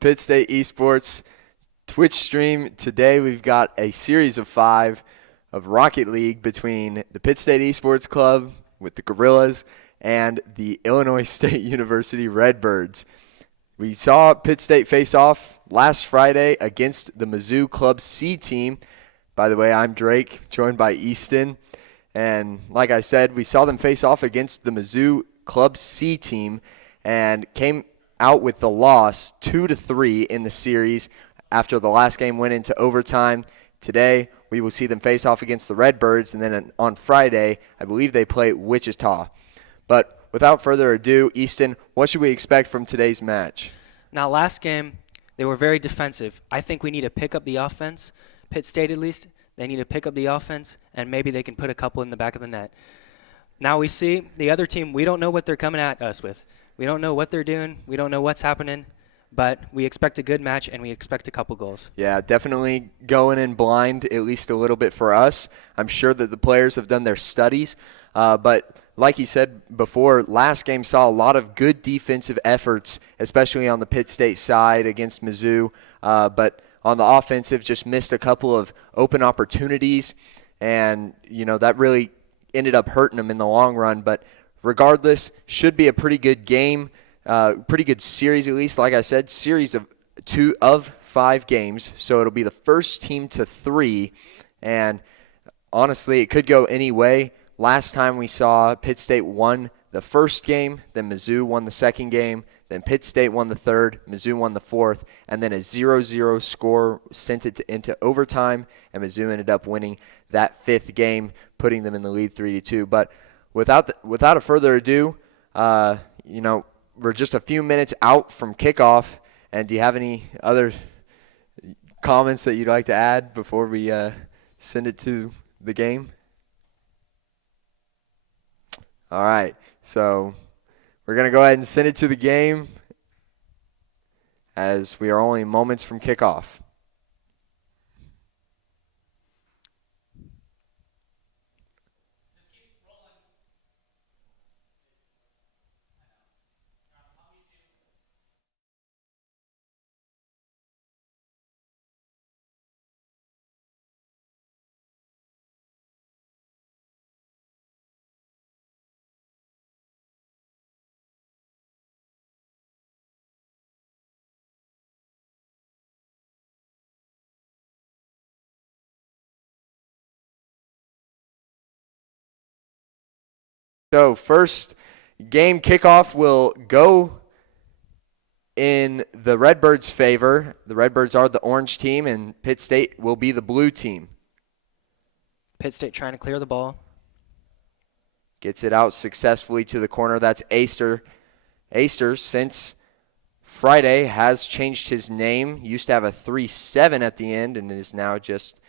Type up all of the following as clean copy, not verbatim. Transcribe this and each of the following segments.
Pitt State Esports Twitch stream. Today we've got a series of 5 of Rocket League between the Pitt State Esports Club with the Gorillas and the Illinois State University Redbirds. We saw Pitt State face off last Friday against the Mizzou Club C team. By the way, I'm Drake, joined by Easton. And like I said, we saw them face off against the Mizzou Club C team and came out with the loss 2-3 in the series after the last game went into overtime. Today, we will see them face off against the Redbirds, and then on Friday, I believe they play Wichita. But without further ado, Easton, what should we expect from today's match? Now, last game, they were very defensive. I think we need to pick up the offense. Pitt State, at least, they need to pick up the offense, and maybe they can put a couple in the back of the net. Now we see the other team, we don't know what they're coming at us with. We don't know what they're doing. We don't know what's happening. But we expect a good match, and we expect a couple goals. Yeah, definitely going in blind, at least a little bit for us. I'm sure that the players have done their studies. But like you said before, last game saw a lot of good defensive efforts, especially on the Pitt State side against Mizzou. But on the offensive, just missed a couple of open opportunities. And, that really ended up hurting them in the long run. But regardless, should be a pretty good game. Pretty good series, at least. Like I said, series of 5 games. So it'll be the first team to 3. And honestly, it could go any way. Last time we saw Pitt State won the first game, then Mizzou won the second game, then Pitt State won the third, Mizzou won the fourth, and then a 0-0 score sent it into overtime, and Mizzou ended up winning that 5th game, putting them in the lead 3-2. But without a further ado, we're just a few minutes out from kickoff, and do you have any other comments that you'd like to add before we send it to the game? All right, so we're going to go ahead and send it to the game as we are only moments from kickoff. So first game kickoff will go in the Redbirds' favor. The Redbirds are the orange team, and Pitt State will be the blue team. Pitt State trying to clear the ball. Gets it out successfully to the corner. That's Aister. Aister, since Friday, has changed his name. Used to have a 3-7 at the end, and is now just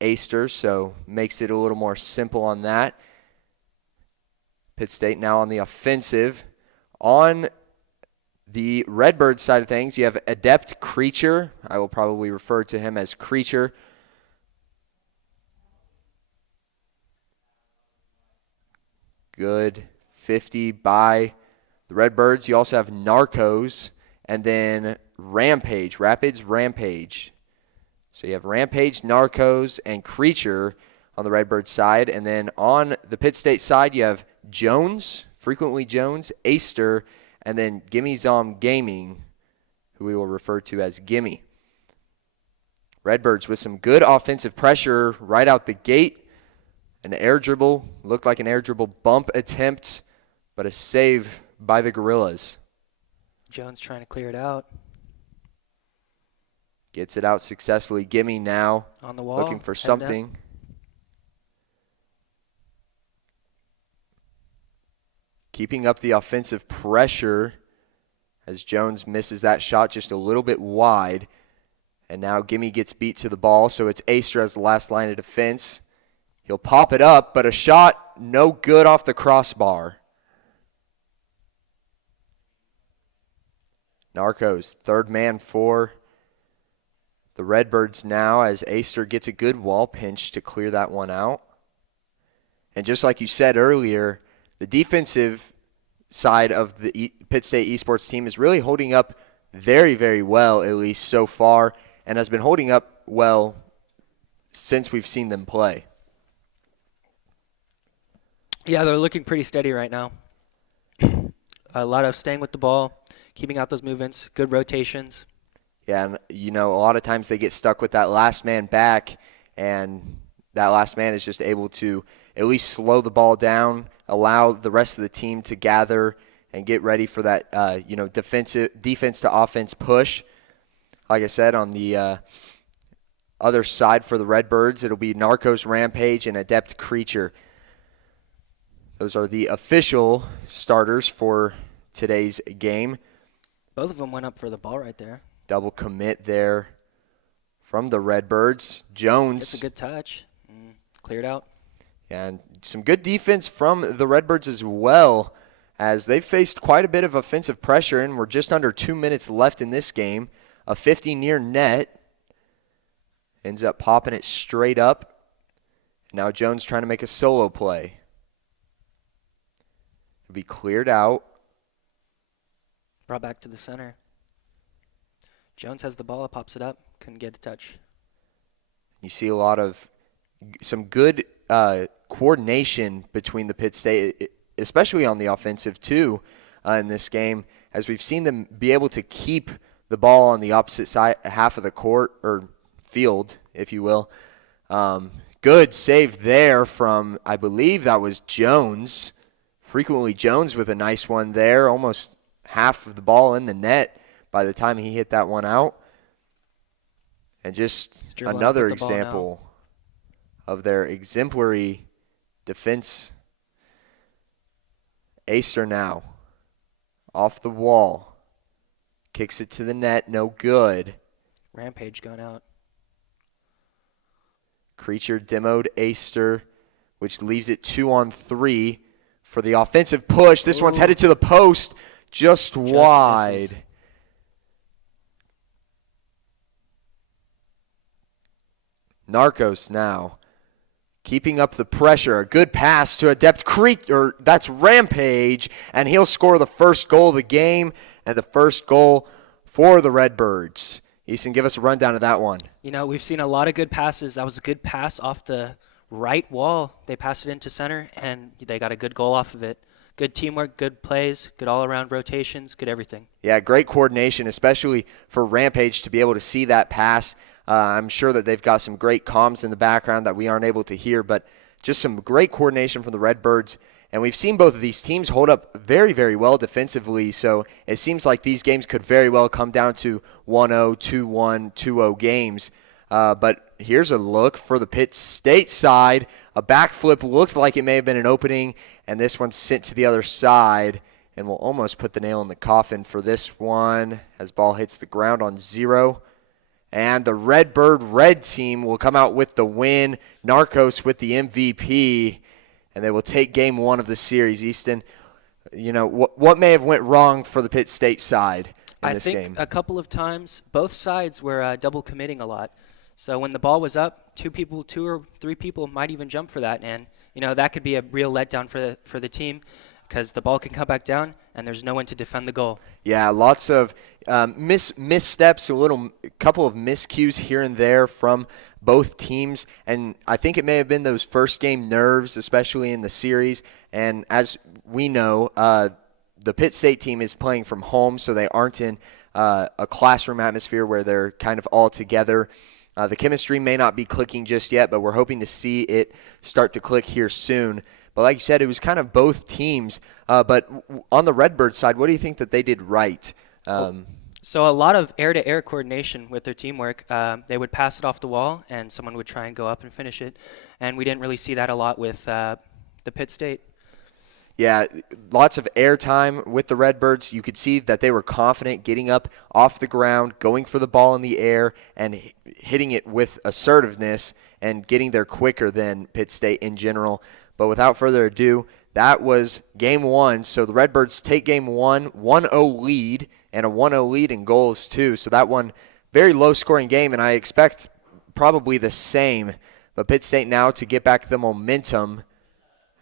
Aister, so makes it a little more simple on that. Pitt State now on the offensive. On the Redbird side of things, you have Adept Creature. I will probably refer to him as Creature. Good 50 by the Redbirds. You also have Narcos and then Rampage, Rapids Rampage. So you have Rampage, Narcos, and Creature on the Redbird side. And then on the Pitt State side, you have Jones, frequently Jones, Aister, and then Gimme Zom Gaming, who we will refer to as Gimme. Redbirds with some good offensive pressure right out the gate. An air dribble, looked like an air dribble bump attempt, but a save by the Gorillas. Jones trying to clear it out. Gets it out successfully. Gimme now On the wall. looking for something. Down. Keeping up the offensive pressure as Jones misses that shot just a little bit wide. And now Gimme gets beat to the ball, so it's Aister as the last line of defense. He'll pop it up, but a shot no good off the crossbar. Narcos, third man for the Redbirds now as Aister gets a good wall pinch to clear that one out. And just like you said earlier, the defensive side of the Pitt State esports team is really holding up very, very well, at least so far, and has been holding up well since we've seen them play. Yeah, they're looking pretty steady right now. A lot of staying with the ball, keeping out those movements, good rotations. Yeah, and a lot of times they get stuck with that last man back, and that last man is just able to at least slow the ball down, allow the rest of the team to gather and get ready for that, defense to offense push. Like I said, on the other side for the Redbirds, it'll be Narcos Rampage and Adept Creature. Those are the official starters for today's game. Both of them went up for the ball right there. Double commit there from the Redbirds. Jones. It's a good touch. Cleared out. And some good defense from the Redbirds as well, as they've faced quite a bit of offensive pressure, and we're just under 2 minutes left in this game. A 50 near net. Ends up popping it straight up. Now Jones trying to make a solo play. It'll be cleared out. Brought back to the center. Jones has the ball, pops it up, couldn't get a touch. You see a lot of some good coordination between the Pitt State, especially on the offensive too, in this game, as we've seen them be able to keep the ball on the opposite side, half of the court, or field, if you will. Good save there from, I believe that was Jones. Frequently Jones with a nice one there, almost half of the ball in the net by the time he hit that one out. And just another example of their exemplary defense. Aster now off the wall. Kicks it to the net, no good. Rampage going out. Creature demoed Aster, which leaves it 2-on-3 for the offensive push. This one's headed to the post, just wide. Misses. Narcos now keeping up the pressure. A good pass to Adept Creature. That's Rampage, and he'll score the first goal of the game and the first goal for the Redbirds. Easton, give us a rundown of that one. We've seen a lot of good passes. That was a good pass off the right wall. They passed it into center, and they got a good goal off of it. Good teamwork, good plays, good all-around rotations, good everything. Yeah, great coordination, especially for Rampage to be able to see that pass. I'm sure that they've got some great comms in the background that we aren't able to hear, but just some great coordination from the Redbirds. And we've seen both of these teams hold up very, very well defensively, so it seems like these games could very well come down to 1-0, 2-1, 2-0 games. But here's a look for the Pitt State side. A backflip looked like it may have been an opening, and this one's sent to the other side, and we'll almost put the nail in the coffin for this one as ball hits the ground on 0. And the Redbird Red team will come out with the win. Narcos with the MVP, and they will take game 1 of the series. Easton, what may have went wrong for the Pitt State side in this game? I think a couple of times both sides were double committing a lot. So when the ball was up, 2 or 3 people might even jump for that, and that could be a real letdown for the team, because the ball can come back down and there's no one to defend the goal. Yeah, lots of missteps, couple of miscues here and there from both teams, and I think it may have been those first game nerves, especially in the series. And as we know, the Pitt State team is playing from home, so they aren't in a classroom atmosphere where they're kind of all together. The chemistry may not be clicking just yet, but we're hoping to see it start to click here soon. But like you said, it was kind of both teams. But on the Redbird side, what do you think that they did right? So a lot of air-to-air coordination with their teamwork. They would pass it off the wall, and someone would try and go up and finish it. And we didn't really see that a lot with the Pitt State. Yeah, lots of airtime with the Redbirds. You could see that they were confident getting up off the ground, going for the ball in the air, and hitting it with assertiveness and getting there quicker than Pitt State in general. But without further ado, that was game 1. So the Redbirds take game 1, 1-0 lead, and a 1-0 lead in goals too. So that one, very low-scoring game, and I expect probably the same. But Pitt State now to get back the momentum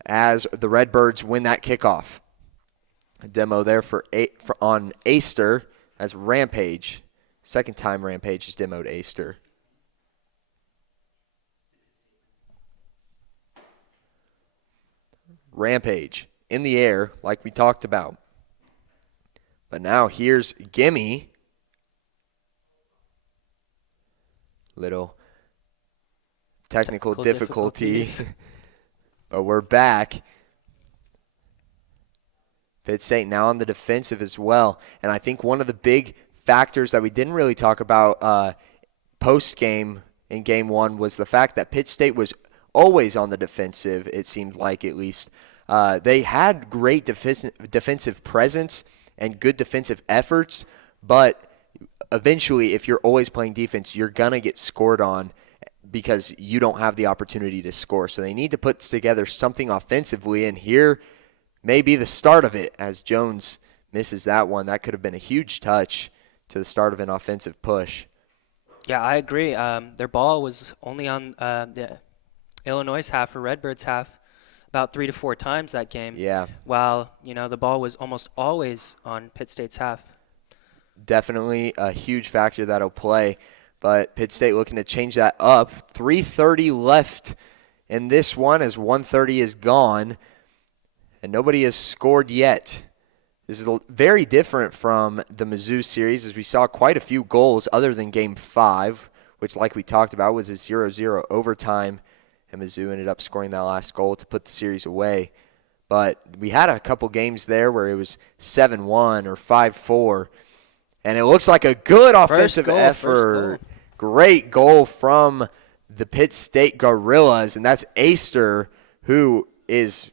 as the Redbirds win that kickoff. A demo there on Aster as Rampage. Second time Rampage has demoed Aster. Rampage in the air, like we talked about. But now here's Gimme. Little technical difficulties. But we're back. Pitt State now on the defensive as well. And I think one of the big factors that we didn't really talk about post-game in Game 1 was the fact that Pitt State was always on the defensive, it seemed like at least. They had great defensive presence and good defensive efforts, but eventually if you're always playing defense, you're going to get scored on because you don't have the opportunity to score. So they need to put together something offensively, and here may be the start of it as Jones misses that one. That could have been a huge touch to the start of an offensive push. Yeah, I agree. Their ball was only on the Illinois' half or Redbird's half about 3 to 4 times that game. Yeah. While, the ball was almost always on Pitt State's half. Definitely a huge factor that'll play. But Pitt State looking to change that up. 3:30 left in this one as 1:30 is gone. And nobody has scored yet. This is very different from the Mizzou series, as we saw quite a few goals other than Game 5, which, like we talked about, was a 0-0 overtime. And Mizzou ended up scoring that last goal to put the series away. But we had a couple games there where it was 7-1 or 5-4. And it looks like a good offensive effort. Great goal from the Pitt State Gorillas, and that's Aster, who is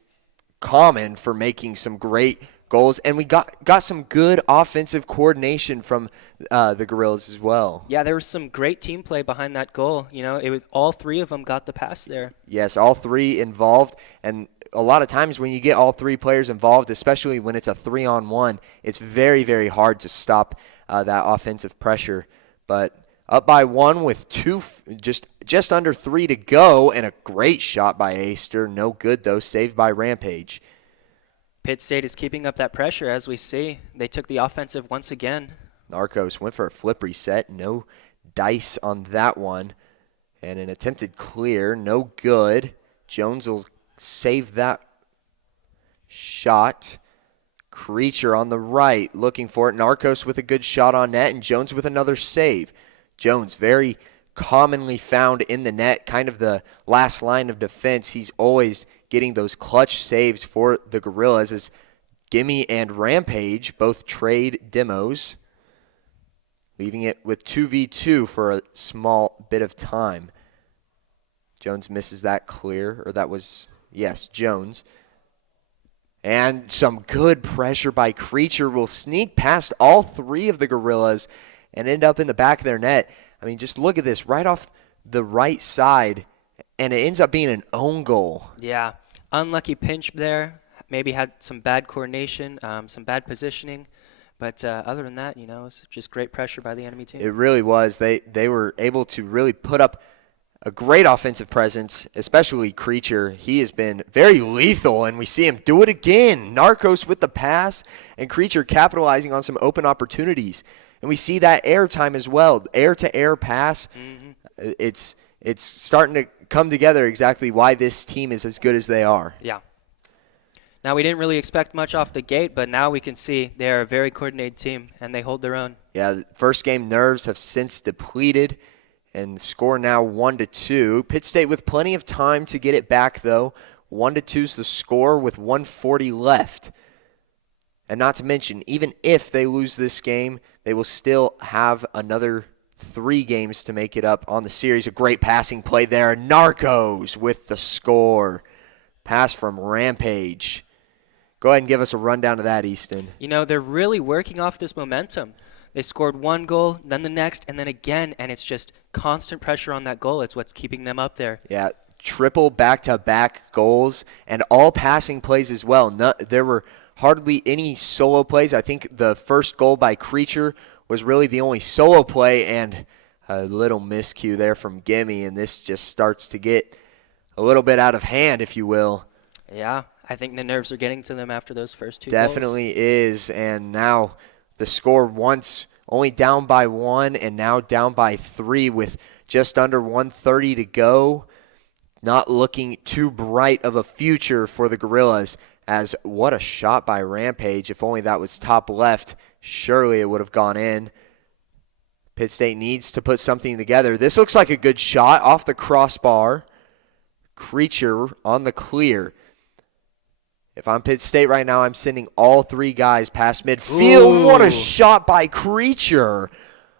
common for making some great goals. And we got some good offensive coordination from the Gorillas as well. Yeah, there was some great team play behind that goal. All three of them got the pass there. Yes, all three involved. And a lot of times when you get all three players involved, especially when it's a 3-on-1, it's very, very hard to stop that offensive pressure. But up by 1 with just under 3 to go, and a great shot by Aster. No good, though, saved by Rampage. Pitt State is keeping up that pressure, as we see. They took the offensive once again. Narcos went for a flip reset. No dice on that one. And an attempted clear. No good. Jones will save that shot. Creature on the right looking for it. Narcos with a good shot on net, and Jones with another save. Jones very commonly found in the net, kind of the last line of defense. He's always getting those clutch saves for the Gorillas as Gimme and Rampage both trade demos, leaving it with 2v2 for a small bit of time. Jones misses that clear, or that was, yes, Jones. And some good pressure by Creature will sneak past all three of the Gorillas and end up in the back of their net. I mean, just look at this, right off the right side, and it ends up being an own goal. Yeah, unlucky pinch there. Maybe had some bad coordination, some bad positioning. But other than that, it was just great pressure by the enemy team. It really was. They were able to really put up a great offensive presence, especially Creature. He has been very lethal, and we see him do it again. Narcos with the pass, and Creature capitalizing on some open opportunities. And we see that air time as well, air-to-air pass. Mm-hmm. It's starting to come together exactly why this team is as good as they are. Yeah. Now, we didn't really expect much off the gate, but now we can see they are a very coordinated team, and they hold their own. Yeah, the first game nerves have since depleted, and score now 1-2. Pitt State with plenty of time to get it back, though. 1-2 is the score with 1:40 left. And not to mention, even if they lose this game, they will still have another 3 games to make it up on the series. A great passing play there. Narcos with the score. Pass from Rampage. Go ahead and give us a rundown of that, Easton. They're really working off this momentum. They scored one goal, then the next, and then again, and it's just constant pressure on that goal. It's what's keeping them up there. Yeah, triple back-to-back goals and all passing plays as well. There were hardly any solo plays. I think the first goal by Creature was really the only solo play, and a little miscue there from Gimme, and this just starts to get a little bit out of hand, if you will. Yeah, I think the nerves are getting to them after those first 2 Definitely goals. Is, and now the score once only down by 1 and now down by 3 with just under 1:30 to go. Not looking too bright of a future for the Gorillas, as what a shot by Rampage. If only that was top left, surely it would have gone in. Pitt State needs to put something together. This looks like a good shot off the crossbar. Creature on the clear. If I'm Pitt State right now, I'm sending all 3 guys past midfield. Ooh. What a shot by Creature.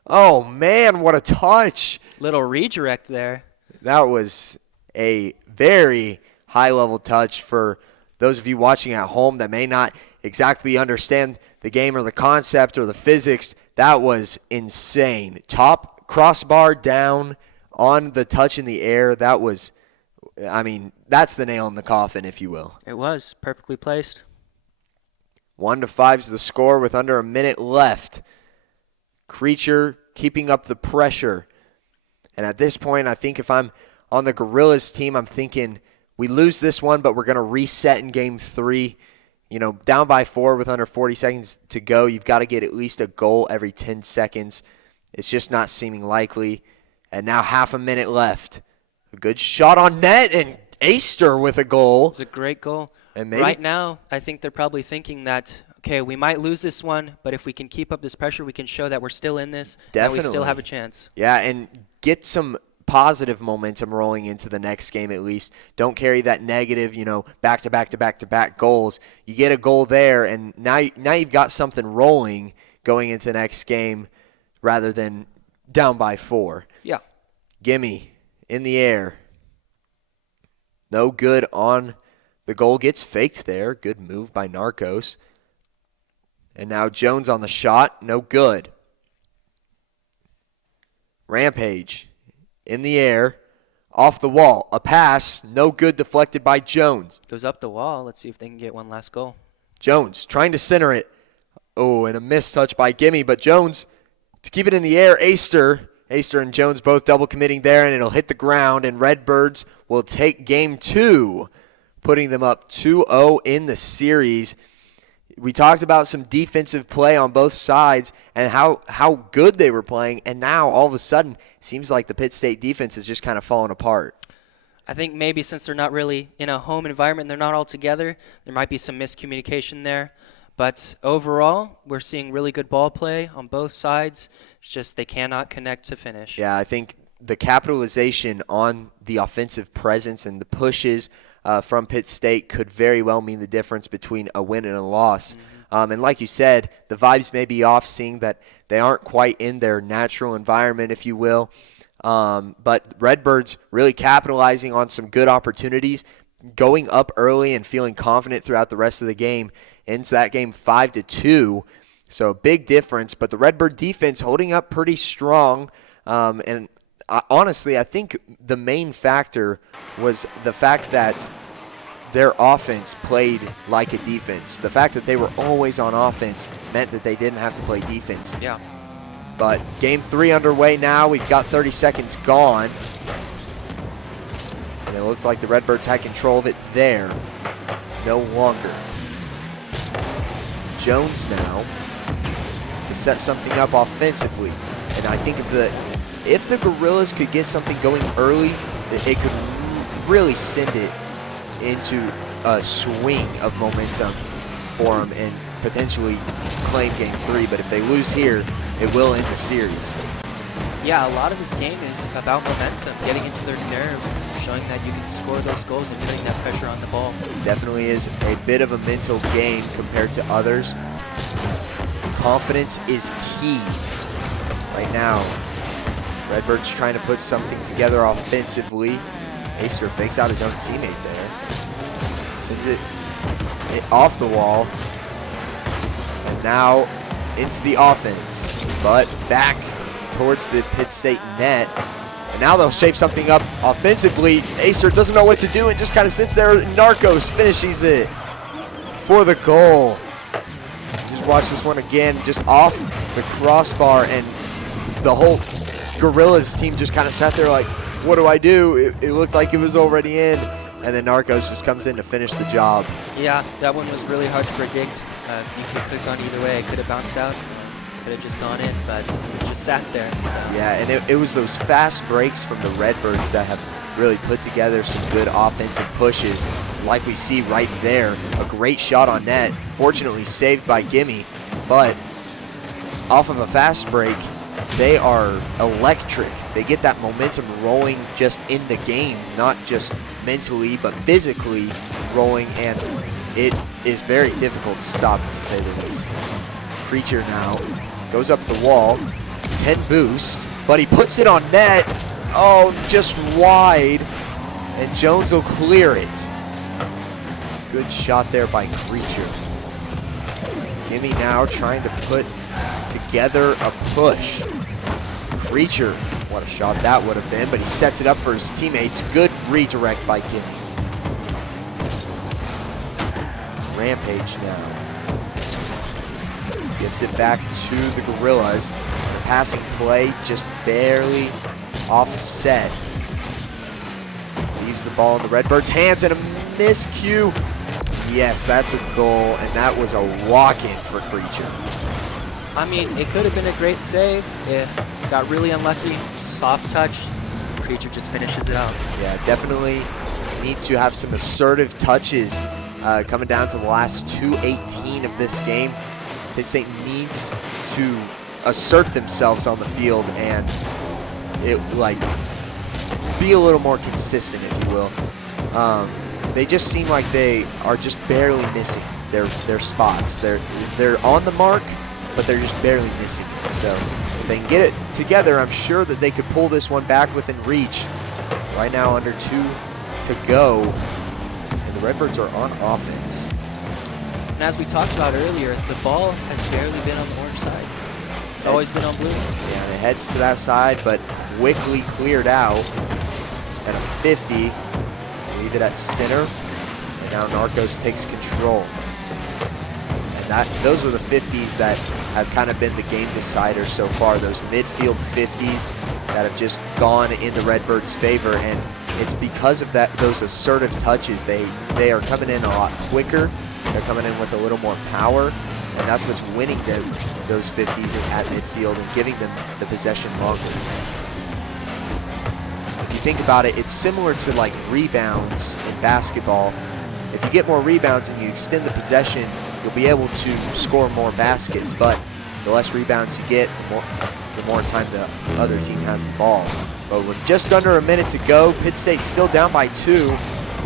Oh, man, what a touch. Little redirect there. That was a very high-level touch for those of you watching at home that may not exactly understand the game or the concept or the physics. That was insane. Top crossbar down on the touch in the air. That was, I mean, that's the nail in the coffin, if you will. It was perfectly placed. 1-5 is the score with under a minute left. Creature keeping up the pressure. And at this point, I think if I'm on the Gorillas team, I'm thinking we lose this one, but we're going to reset in game 3. You know, down by 4 with under 40 seconds to go. You've got to get at least a goal every 10 seconds. It's just not seeming likely. And now half a minute left. A good shot on net, and Aister with a goal. It's a great goal. And maybe right now, I think they're probably thinking that, okay, we might lose this one, but if we can keep up this pressure, we can show that we're still in this. Definitely. And we still have a chance. Yeah, and get some positive momentum rolling into the next game at least. Don't carry that negative, back-to-back goals. You get a goal there, and now you've got something rolling going into the next game rather than down by 4. Yeah. Gimme in the air. No good on the goal. Gets faked there. Good move by Narcos. And now Jones on the shot. No good. Rampage. In the air, off the wall, a pass, no good, deflected by Jones. Goes up the wall. Let's see if they can get one last goal. Jones trying to center it. Oh, and a missed touch by Gimme, but Jones to keep it in the air. Aister and Jones both double committing there, and it'll hit the ground, and Redbirds will take game 2, putting them up 2-0 in the series. We talked about some defensive play on both sides and how good they were playing, and now all of a sudden it seems like the Pitt State defense is just kind of falling apart. I think maybe since they're not really in a home environment, they're not all together, there might be some miscommunication there. But overall, we're seeing really good ball play on both sides. It's just they cannot connect to finish. Yeah, I think the capitalization on the offensive presence and the pushes from Pitt State could very well mean the difference between a win and a loss. And like you said, the vibes may be off, seeing that they aren't quite in their natural environment, if you will. But Redbirds really capitalizing on some good opportunities, going up early and feeling confident throughout the rest of the game. Ends that game 5-2. So a big difference. But the Redbird defense holding up pretty strong. And honestly, I think the main factor was the fact that their offense played like a defense. The fact that they were always on offense meant that they didn't have to play defense. Yeah. But game 3 underway now. We've got 30 seconds gone. And it looked like the Redbirds had control of it there. No longer. Jones now to set something up offensively. And I think if the Gorillas could get something going early, it could really send it into a swing of momentum for them and potentially claim game 3. But if they lose here, it will end the series. Yeah, a lot of this game is about momentum, getting into their nerves, showing that you can score those goals and putting that pressure on the ball. It definitely is a bit of a mental game compared to others. Confidence is key right now. Redbird's trying to put something together offensively. Aister fakes out his own teammate there. Sends it off the wall. And now into the offense. But back towards the Pitt State net. And now they'll shape something up offensively. Aister doesn't know what to do and just kind of sits there. Narcos finishes it for the goal. Just watch this one again, just off the crossbar, and the whole Gorillas team just kind of sat there like, what do I do? It looked like it was already in, and then Narcos just comes in to finish the job. Yeah, that one was really hard to predict. You could click on either way. It could have bounced out. Could have just gone in, but it just sat there. So. Yeah, and it was those fast breaks from the Redbirds that have really put together some good offensive pushes. Like we see right there, a great shot on net, fortunately saved by Gimme, but off of a fast break, they are electric. They get that momentum rolling just in the game, not just mentally, but physically rolling, and it is very difficult to stop, to say the least. Creature now goes up the wall, 10 boost, but he puts it on net. Oh, just wide, and Jones will clear it. Good shot there by Creature. Gimme now trying to put together a push. Creature, what a shot that would have been, but he sets it up for his teammates. Good redirect by Gimme. Rampage now. Gives it back to the Gorillas. The passing play just barely offset. Leaves the ball in the Redbirds' hands and a miscue. Yes, that's a goal, and that was a walk-in for Creature. I mean, it could have been a great save. It got really unlucky. Soft touch. Creature just finishes it out. Yeah, definitely need to have some assertive touches coming down to the last 2:18 of this game. Pitt State needs to assert themselves on the field and be a little more consistent, if you will. They just seem like they are just barely missing their spots. They're on the mark, but they're just barely missing it. So if they can get it together, I'm sure that they could pull this one back within reach. Right now, under 2 to go, and the Redbirds are on offense. And as we talked about earlier, the ball has barely been on the orange side. It's always been on blue. Yeah, and it heads to that side, but quickly cleared out at a 50. Leave it at center, and now Narcos takes control. And those are the 50s that have kind of been the game decider so far, those midfield 50s that have just gone in the Redbirds' favor, and it's because of those assertive touches. They are coming in a lot quicker, they're coming in with a little more power, and that's what's winning those 50s at midfield and giving them the possession longer. If you think about it, it's similar to like rebounds in basketball. If you get more rebounds and you extend the possession, you'll be able to score more baskets, but the less rebounds you get, the more time the other team has the ball. But with just under a minute to go, Pitt State still down by 2.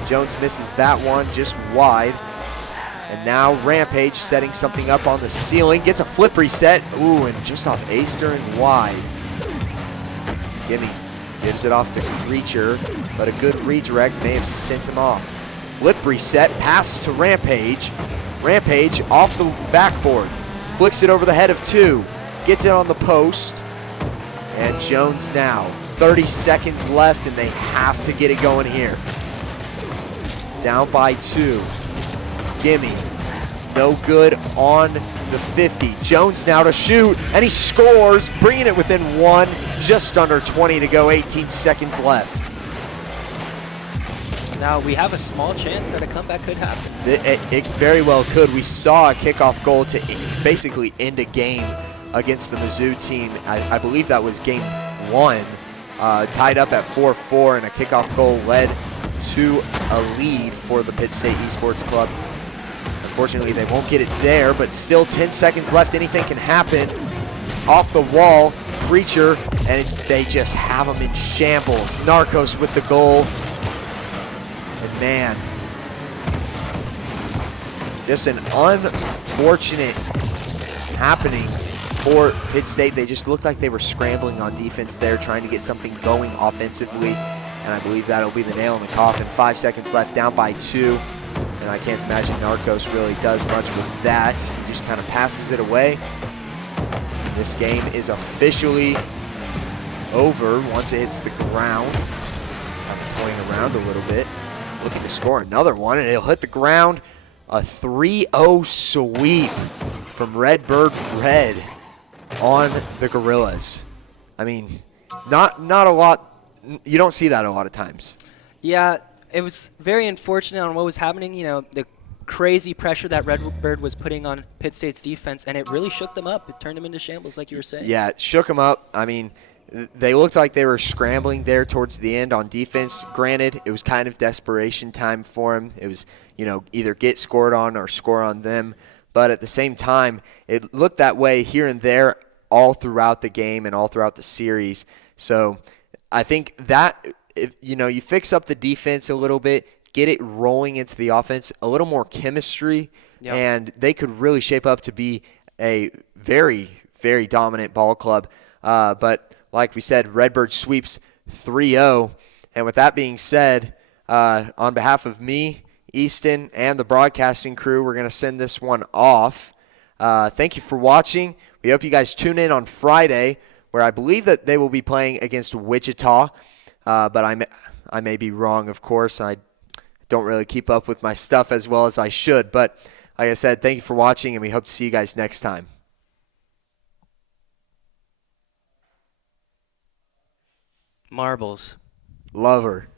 Jones misses that one just wide. And now Rampage setting something up on the ceiling, gets a flip reset. Ooh, and just off Aster and wide. Gimme gives it off to Creature, but a good redirect may have sent him off. Flip reset, pass to Rampage. Rampage off the backboard, flicks it over the head of 2, gets it on the post, and Jones now. 30 seconds left, and they have to get it going here. Down by 2. Gimme, no good on the 50. Jones now to shoot, and he scores, bringing it within 1, just under 20 to go, 18 seconds left. Now, we have a small chance that a comeback could happen. It very well could. We saw a kickoff goal to basically end a game against the Mizzou team. I believe that was game 1, tied up at 4-4, and a kickoff goal led to a lead for the Pitt State Esports Club. Unfortunately, they won't get it there, but still 10 seconds left. Anything can happen. Off the wall, Creature, and they just have them in shambles. Narcos with the goal. And man, just an unfortunate happening for Pitt State. They just looked like they were scrambling on defense there, trying to get something going offensively. And I believe that'll be the nail in the coffin. 5 seconds left, down by 2. And I can't imagine Narcos really does much with that. He just kind of passes it away. This game is officially over once it hits the ground. I'm toying around a little bit, looking to score another one, and it'll hit the ground. A 3-0 sweep from Redbird Red on the Gorillas. I mean, not a lot. You don't see that a lot of times. Yeah, it was very unfortunate on what was happening. You know, the crazy pressure that Redbird was putting on Pitt State's defense, and it really shook them up. It turned them into shambles, like you were saying. Yeah, it shook them up. I mean, they looked like they were scrambling there towards the end on defense. Granted, it was kind of desperation time for them. It was, either get scored on or score on them. But at the same time, it looked that way here and there all throughout the game and all throughout the series. So I think that, if you fix up the defense a little bit, get it rolling into the offense, a little more chemistry, and they could really shape up to be a very, very dominant ball club. But like we said, Redbird sweeps 3-0. And with that being said, on behalf of me, Easton, and the broadcasting crew, we're going to send this one off. Thank you for watching. We hope you guys tune in on Friday, where I believe that they will be playing against Wichita. But I may be wrong, of course. I don't really keep up with my stuff as well as I should. But like I said, thank you for watching, and we hope to see you guys next time. Marbles. Love her.